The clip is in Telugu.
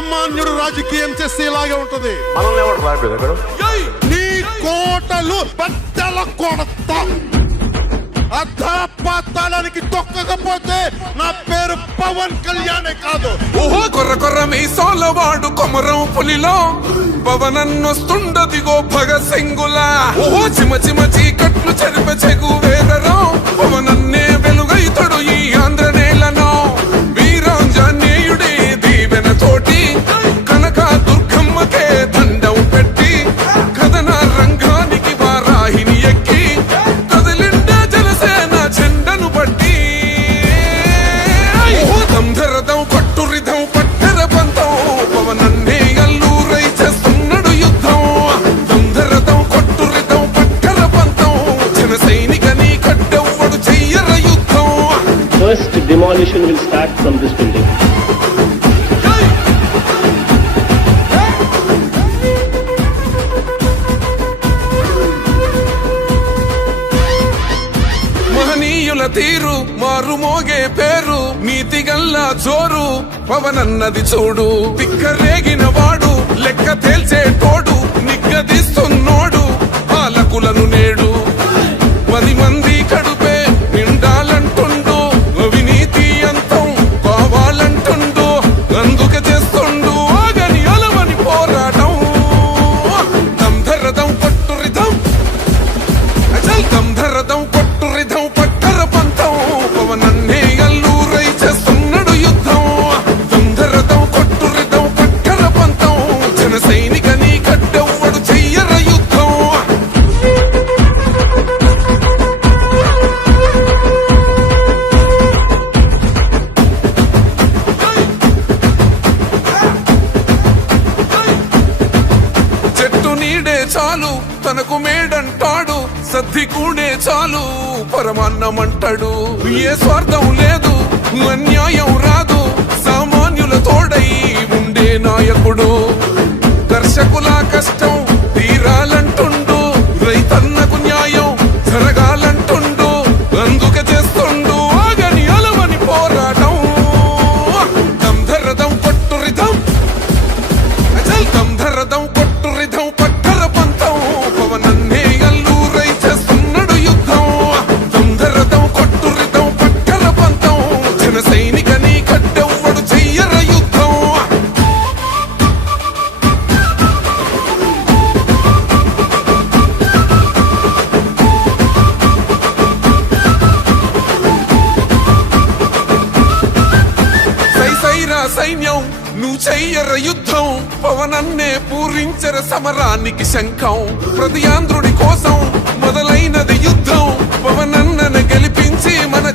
సామాన్యుడు రాజకీయం చేస్తే ఇలాగే ఉంటది. మనల్ని ఎవరు రాబోదు నీ కోటలు బద్దల కొడతా. అధపాతాళానికి తొక్కకపోతే నా పేరు పవన్ కళ్యాణే కాదు. ఓహో కొర్ర కొర్ర మీ సోలవాడు కొమరం పులిలో పవనన్నొస్తుండదిగో భగత్ సింగులా. ఓహో చిమ చిమ చీకట్లు చెరిప చెగు వేదరో పవనన్నే వెలుగైతడు ఈ ఆంధ్ర నేలను. వీరాంజనేయుడి దీవెన తోటి కనక దుర్గమ్మకే దండం పెట్టి కథన రంగానికి వారాహిని ఎక్కి కదిలిండ జనసేన చెండను పట్టి దంధరదం కొట్టురిదం పట్టర పంతం పవనన్నే అల్లూరై చేస్తున్నాడు యుద్ధం. దంధరదం కొట్టురిదం పట్టర పంతం జన సైనికని కట్టెవ్వడు చెయ్యర యుద్ధం. First demolition will start from this building. మహనీయుల తీరు మారు మోగే పేరు నీతిగల్లా జోరు పవనన్నది చూడు. తిక్కరేగిన వాడు లెక్క తేల్చే తోడు నిగ్గదీస్తున్నోడు పాలకులను నేడు. 10 మంది కడుపే నిండాలంటుండు అవినీతి అంతం కావాలంటుండు. అందుకే చేస్తుండు ఆగని అలవని పోరాటం. దంధరదం కొట్టురిదం అచల్ దంధరదం కొట్టురిదం పట్టర పంతం పవనన్నే అల్లూరై చేస్తున్నాడు యుద్ధం. దంధరదం కొట్టురిదం పట్టర పంతం జన సైనికని కట్టెవ్వడు చెయ్యర యుద్ధం. చెట్టు నీడే చాలు తనకు మేడంటాడు. సద్ది కూడే చాలు పరమాన్నమంటాడు. ఏ స్వార్థం లేదు అన్యాయం రాదు సామాన్యుల తోడై ఉండే నాయకుడు. దర్శకుల కష్టం తీరాలంటుండు రైతన్నకు న్యాయం జరగాలంటుండు. అందుకే చేస్తుండు ఆగని అలవని పోరాటం. దంధరదం కొట్టురిదం అచల్ దంధరదం కొట్టురిదం పట్టర పంతం పవనన్నే అల్లూరై చేస్తున్నాడు యుద్ధం. దంధరదం కొట్టురిదం పట్టర పంతం జన సైనికని కట్టెవ్వడు చెయ్యర యుద్ధం. సైసైరా సైన్యం నువ్వు చెయ్యర యుద్ధం. పవనన్నే పూరించర సమరానికి శంఖం. ప్రతి ఆంధ్రుడి కోసం మొదలైనది యుద్ధం. పవనన్నను గెలిపించి మన